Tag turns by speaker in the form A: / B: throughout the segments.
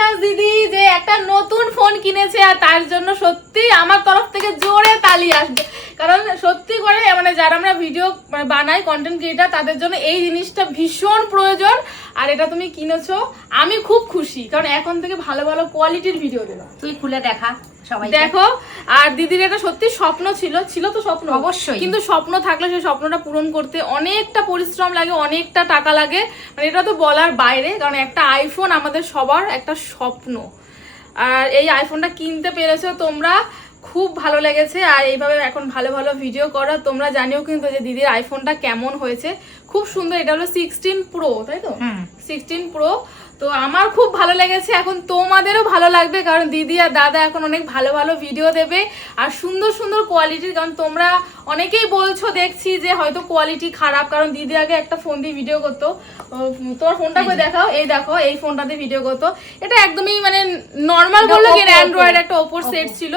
A: বিশ্বাস দিদি, যে একটা নতুন ফোন কিনেছে আর তার জন্য সত্যি আমার তরফ থেকে জোরে তালি আসবে। কারণ সত্যি করে মানে যারা আমরা ভিডিও মানে বানাই কন্টেন্ট ক্রিয়েটার তাদের জন্য এই জিনিসটা ভীষণ প্রয়োজন। আর এটা তুমি কিনেছো, আমি খুব খুশি। কারণ এখন থেকে ভালো ভালো কোয়ালিটির ভিডিও দেবো।
B: তুই খুলে দেখা।
A: দেখো আর দিদির এটা সত্যি স্বপ্ন ছিল ছিল তো স্বপ্ন।
B: অবশ্যই।
A: কিন্তু স্বপ্ন থাকলে সেই স্বপ্নটা পূরণ করতে অনেকটা পরিশ্রম লাগে অনেকটা টাকা লাগে। মানে এটা তো বলার বাইরে কারণ একটা আইফোন আমাদের সবার একটা স্বপ্ন। আর এই আইফোনটা কিনতে পেরেছ তোমরা খুব ভালো লেগেছে। আর এইভাবে এখন ভালো ভালো ভিডিও করো। তোমরা জানিও কিন্তু যে দিদির আইফোনটা কেমন হয়েছে। খুব সুন্দর এটা হলো সিক্সটিন প্রো তাই তো? সিক্সটিন প্রো তো আমার খুব ভালো লেগেছে। এখন তোমাদেরও ভালো লাগবে, কারণ দিদি আর দাদা এখন অনেক ভালো ভালো ভিডিও দেবে। আর সুন্দর সুন্দর কোয়ালিটির কারণ তোমরা অনেকেই বলছো দেখছি যে হয়তো কোয়ালিটি খারাপ কারণ দিদি আগে একটা ফোন দিয়ে ভিডিও করতো। তোমার ফোনটা করে দেখাও এই দেখো এই ফোনটাতে ভিডিও করতো। এটা একদমই মানে নর্মাল বলল কি অ্যান্ড্রয়েড একটা ওপোর সেট ছিল।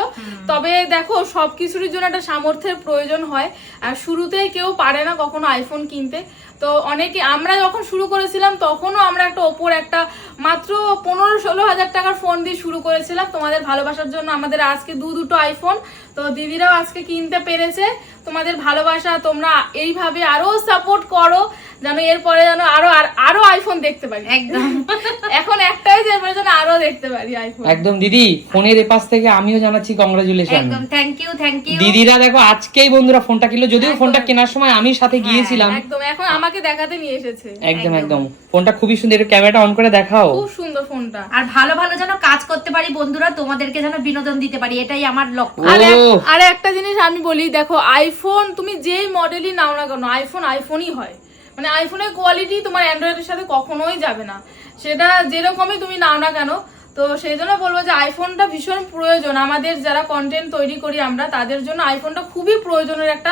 A: তবে দেখো সব কিছুর জন্য একটা সামর্থ্যের প্রয়োজন হয়। আর শুরুতে কেউ পারে না কখনো আইফোন কিনতে। তো অনেকে আমরা যখন শুরু করেছিলাম তখনও আমরা একটা ওপোর একটা মাত্র পনেরো ষোলো হাজার টাকার ফোন দিয়ে শুরু করেছিলাম। তোমাদের ভালোবাসার জন্য আমাদের আজকে দু দুটো আইফোন তো দিদিরাও আজকে কিনতে পেরেছে। তোমাদের ভালোবাসা তোমরা এইভাবে আরও সাপোর্ট করো যেন এরপরে যেন আরও আরও আইফোন দেখতে পারি।
B: একদম।
A: এখন একটাই যে এরপরে যেন আরও দেখতে পারি আইফোন
C: একদম দিদি ফোনের এপাশ থেকে আমিও জানাচ্ছি কংগ্রাচুলেশন
B: একদম থ্যাংক ইউ থ্যাংক ইউ
C: দিদিরা দেখো আজকেই বন্ধুরা ফোনটা কিনলো যদিও ফোনটা কেনার সময় আমি সাথে গিয়েছিলাম।
A: একদম এখন আমাকে দেখাতে নিয়ে এসেছে।
C: একদম একদম। ফোনটা খুবই সুন্দর ক্যামেরাটা অন করে দেখাও।
A: খুব সুন্দর। ফোনটা।
B: আর ভালো ভালো যেন কাজ করতে পারি বন্ধুরা তোমাদেরকে যেন বিনোদন দিতে পারি এটাই আমার লক্ষ্য।
A: আর একটা জিনিস আমি বলি দেখো আইফোন তুমি যেই মডেলই নাও না কেন আইফোন আইফোনই হয়। মানে আইফোনের কোয়ালিটি তোমার অ্যান্ড্রয়েডের সাথে কখনোই যাবে না। সেটা যেরকমই তুমি নাও না কেন তো সেই জন্য বলব যে আইফোনটা ভীষণ প্রয়োজন। আমাদের যারা কন্টেন্ট তৈরি করি আমরা তাদের জন্য আইফোনটা খুবই প্রয়োজনের একটা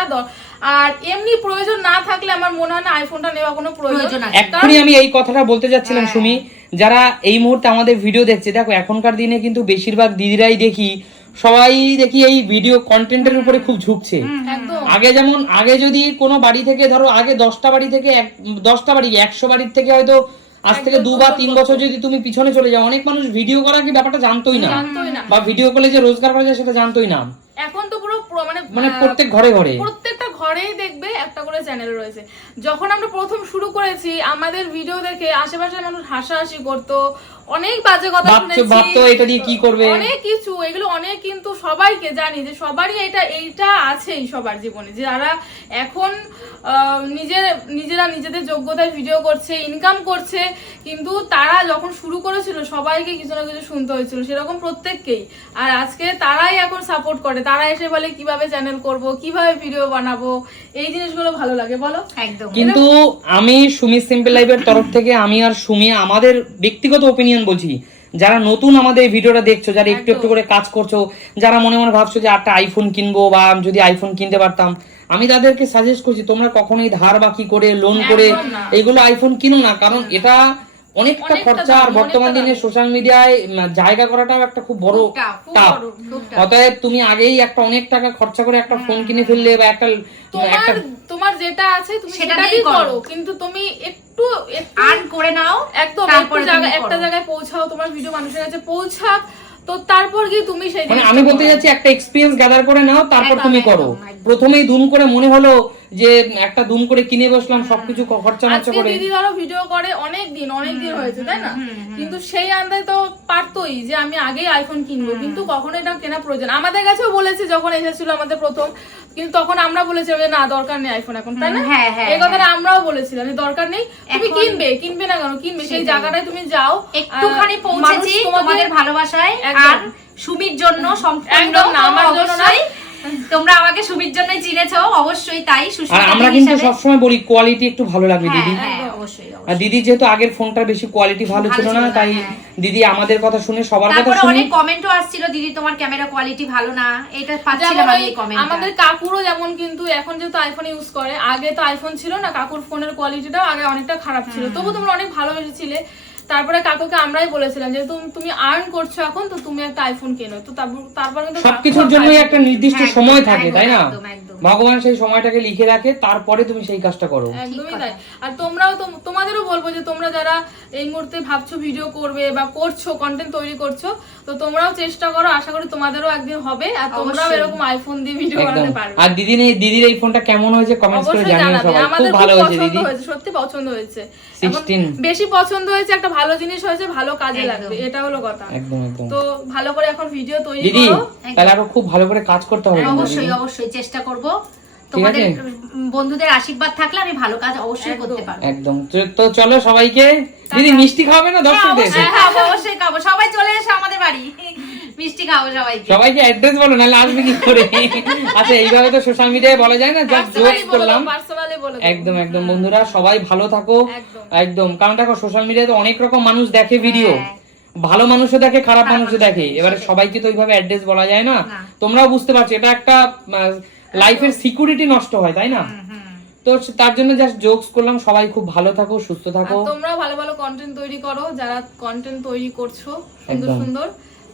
A: আর এমনি প্রয়োজন না থাকলে আমার মনে হয় না আইফোনটা নেওয়া কোনো প্রয়োজন।
C: এক্ষুনি আমি এই কথাটা বলতে যাচ্ছিলাম
B: হ্যাঁ।
C: সুমি। যারা এই মুহূর্তে আমাদের ভিডিও দেখছে দেখো এখনকার দিনে কিন্তু বেশিরভাগ দিদিরাই দেখি সবাই দেখি এই ভিডিও কন্টেন্টের উপরে খুব ঝুঁকছে। আগে যেমন আগে যদি কোনো বাড়ি থেকে ধরো আগে দশটা বাড়ি থেকে এক দশটা বাড়ি একশো বাড়ির থেকে হয়তো আজ থেকে দু বা তিন বছর যদি তুমি পিছনে চলে যাও অনেক মানুষ ভিডিও করা কি ব্যাপারটা জানতোই না। বা ভিডিও কলে যে রোজগার করা যায় সেটা জানতোই না।
A: এখন তো পুরো মানে
C: মানে প্রত্যেক ঘরে ঘরে।
A: ঘরেই দেখবে একটা করে চ্যানেল রয়েছে। যখন আমরা প্রথম শুরু করেছি আমাদের ভিডিও দেখে আশেপাশের মানুষ হাসাহাসি করতো অনেক বাজে কথা শুনেছি।
C: এটা দিয়ে কি করবে?
A: অনেক কিছু এগুলো অনেক কিন্তু সবাইকে জানি যে সবারই এটা এইটা আছেই সবার জীবনে। যে যারা এখন নিজের নিজেরা নিজেদের যোগ্যতায় ভিডিও করছে ইনকাম করছে কিন্তু তারা যখন শুরু করেছিল সবাইকে কিছু না কিছু শুনতে হয়েছিল সেরকম প্রত্যেককেই। আর আজকে তারাই এখন সাপোর্ট করে তারা এসে বলে কীভাবে চ্যানেল করব? কীভাবে ভিডিও বানাবো? এই জিনিসগুলো ভালো লাগে বলো?
B: একদম।
C: কিন্তু আমি সুমি সিম্পল লাইফের তরফ থেকে আমি আর সুমি আমাদের ব্যক্তিগত ওপিনিয়ন বলছি। যারা নতুন আমাদের এই ভিডিওটা দেখছ যারা একটু একটু করে কাজ করছ যারা মনে মনে ভাবছ যে একটা আইফোন কিনবো বা আমি যদি আইফোন কিনতে পারতাম আমি তাদেরকে সাজেস্ট করছি তোমরা কখনোই ধার বাকি করে লোন করে এগুলো আইফোন কিনো না কারণ এটা অনেকটা খরচা আর বর্তমান দিনে সোশ্যাল মিডিয়ায় জায়গা করাটাও একটা খুব বড়
B: tough।
C: অতএব তুমি আগেই একটা অনেক টাকা খরচা করে একটা ফোন কিনে ফেললে বা একটা
A: তোমার
C: একটা
A: তোমার যেটা আছে তুমি সেটাই
B: করো।
A: করো। কিন্তু তুমি একটু
B: আর্ন করে নাও
A: একদম একটু
B: তারপরে
A: জায়গা একটা জায়গায় পৌঁছাও তোমার ভিডিও মানুষের কাছে পৌঁছাক। তো তারপর গিয়ে তুমি সেই
C: মানে আমি বলতে যাচ্ছি একটা এক্সপিরিয়েন্স গ্যাদার করে নাও তারপর তুমি করো। প্রথমেই দুম করে মনে হলো যে একটা দুম করে কিনে বসলাম সবকিছু খরচা নষ্ট করে।
A: দিদি ধরো ভিডিও করে অনেক দিন অনেক দিন হয়েছে তাই না? কিন্তু সেই আন্দাজ তো পারতোই যে আমি আগেই আইফোন কিনবো কিন্তু কখনো এটা কেনা প্রয়োজন। আমাদের কাছেও বলেছে যখন এসেছিল আমাদের প্রথম কিন্তু তখন আমরা বলেছিলাম যে না দরকার নেই আইফোন এখন তাই না?
B: হ্যাঁ, হ্যাঁ,
A: এই কথাটা আমরাও বলেছিলাম যে দরকার নেই তুমি কিনবে কিনবে না কেন কিনবে সেই জায়গাটায় তুমি যাও
B: একটুখানি পৌঁছেছি তোমাদের ভালোবাসায়। আর সুমির জন্য সম্পূর্ণ
A: না, আমার জন্য না।
B: তোমরা আমাকে সুমির জন্যই অবশ্যই তাই
C: আর
B: সুস্মিতা
C: আমরা কিন্তু। সবসময় বলি কোয়ালিটি একটু ভালো লাগবে
B: হ্যাঁ,
C: দিদি।
B: হ্যাঁ, অবশ্যই
C: আর দিদি যেহেতু আগের ফোনটার বেশি কোয়ালিটি ভালো ছিল না তাই
B: হ্যাঁ।
C: দিদি আমাদের কথা শুনে সবার কথা শুনে
B: অনেক কমেন্টও আসছিল দিদি তোমার ক্যামেরা কোয়ালিটি ভালো না। এটা পাচ্ছিলাম আমি এই কমেন্ট
A: আমাদের কাকুরও যেমন কিন্তু এখন যেহেতু আইফোন ইউজ করে আগে তো আইফোন ছিল না কাকুর ফোনের কোয়ালিটিটাও আগে অনেকটা খারাপ ছিল। তবু তোমরা অনেক ভালোবেসেছিলে। তারপরে কাকুকে আমরাই বলেছিলাম যে তুমি তুমি আর্ন করছ এখন তো তুমি একটা আইফোন কেনো? তো তারপর- কিন্তু
C: সবকিছুর জন্যই একটা নির্দিষ্ট সময় থাকে তাই না। ভগবান সেই সময়টাকে লিখে রাখে তারপরে তুমি সেই কাজটা করো।
A: একদমই তাই। আর তোমরাও তোমাদেরও বলব যে তোমরা যারা এই মুহূর্তে ভাবছ ভিডিও করবে বা করছ কন্টেন্ট তৈরি করছ তো তোমরাও চেষ্টা করো আশা করি তোমাদেরও একদিন হবে। আর তোমরাও এরকম আইফোন দিয়ে ভিডিও বানাতে পারবে।
C: আর দিদির এই দিদির এই ফোনটা কেমন হয়েছে কমেন্টস করে জানিও সবাই। খুব ভালো হয়েছে দিদি।
A: সত্যি পছন্দ হয়েছে।
C: 16
A: বেশি পছন্দ হয়েছে একটা ভালো জিনিস হয়েছে ভালো কাজে লাগবে এটা হলো কথা।
C: একদম একদম।
A: তো ভালো করে এখন ভিডিও তৈরি করো।
C: তাহলে আরও খুব ভালো করে কাজ করতে হবে
B: অবশ্যই অবশ্যই চেষ্টা করব। তোমাদের বন্ধুদের আশীর্বাদ থাকলে আমি ভালো কাজ অবশ্যই করতে পারব।
C: একদম। তো- চলো সবাইকে। দিদি মিষ্টি খাবে না?
B: হ্যাঁ,
C: দর্শকদের?
B: অবশ্যই খাব অবশ্যই খাব। সবাই চলে এসো আমাদের বাড়ি। মিষ্টি খাব সবাইকে।
C: সবাইকে অ্যাড্রেস বলো নাহলে আসবে কি করে? আচ্ছা এইভাবে তো সোশ্যাল মিডিয়ায় বলা যায় না? জাস্ট জোকস করলাম। একদম একদম বন্ধুরা সবাই ভালো থাকো।
A: একদম।
C: কারণ দেখো সোশ্যাল মিডিয়ায় তো অনেক রকম মানুষ দেখে ভিডিও
B: হ্যাঁ।
C: ভালো মানুষও দেখে খারাপ মানুষও দেখে। এবারে সবাইকে তো ওইভাবে অ্যাড্রেস বলা যায় না। তোমরাও বুঝতে পারছ এটা একটা লাইফের সিকিউরিটি নষ্ট হয় তাই না? তো তার জন্য জাস্ট জোকস করলাম। সবাই খুব ভালো থাকো সুস্থ থাকো।
A: তোমরাও ভালো ভালো কন্টেন্ট তৈরি করো। যারা কন্টেন্ট তৈরি করছ সুন্দর সুন্দর